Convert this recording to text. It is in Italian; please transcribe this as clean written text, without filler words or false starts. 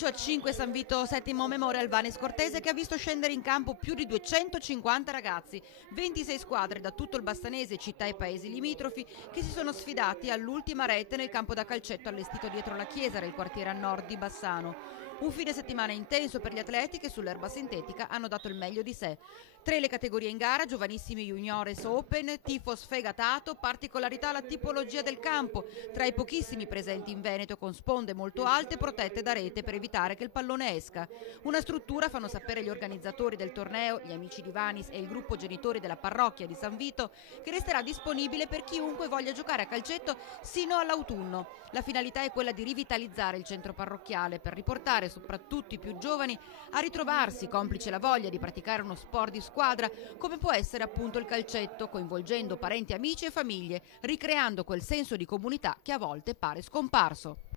Omaggio a 5 San Vito VII Memorial Vanis Cortese, che ha visto scendere in campo più di 250 ragazzi, 26 squadre da tutto il Bassanese, città e paesi limitrofi, che si sono sfidati all'ultima rete nel campo da calcetto allestito dietro la chiesa nel quartiere a nord di Bassano. Un fine settimana intenso per gli atleti che sull'erba sintetica hanno dato il meglio di sé. 3 le categorie in gara: giovanissimi juniores open, tifo sfegatato, particolarità la tipologia del campo, tra i pochissimi presenti in Veneto con sponde molto alte protette da rete per evitare che il pallone esca. Una struttura, fanno sapere gli organizzatori del torneo, gli amici di Vanis e il gruppo genitori della parrocchia di San Vito, che resterà disponibile per chiunque voglia giocare a calcetto sino all'autunno. La finalità è quella di rivitalizzare il centro parrocchiale per riportare soprattutto i più giovani a ritrovarsi, complice la voglia di praticare uno sport di squadra come può essere appunto il calcetto, coinvolgendo parenti, amici e famiglie, ricreando quel senso di comunità che a volte pare scomparso.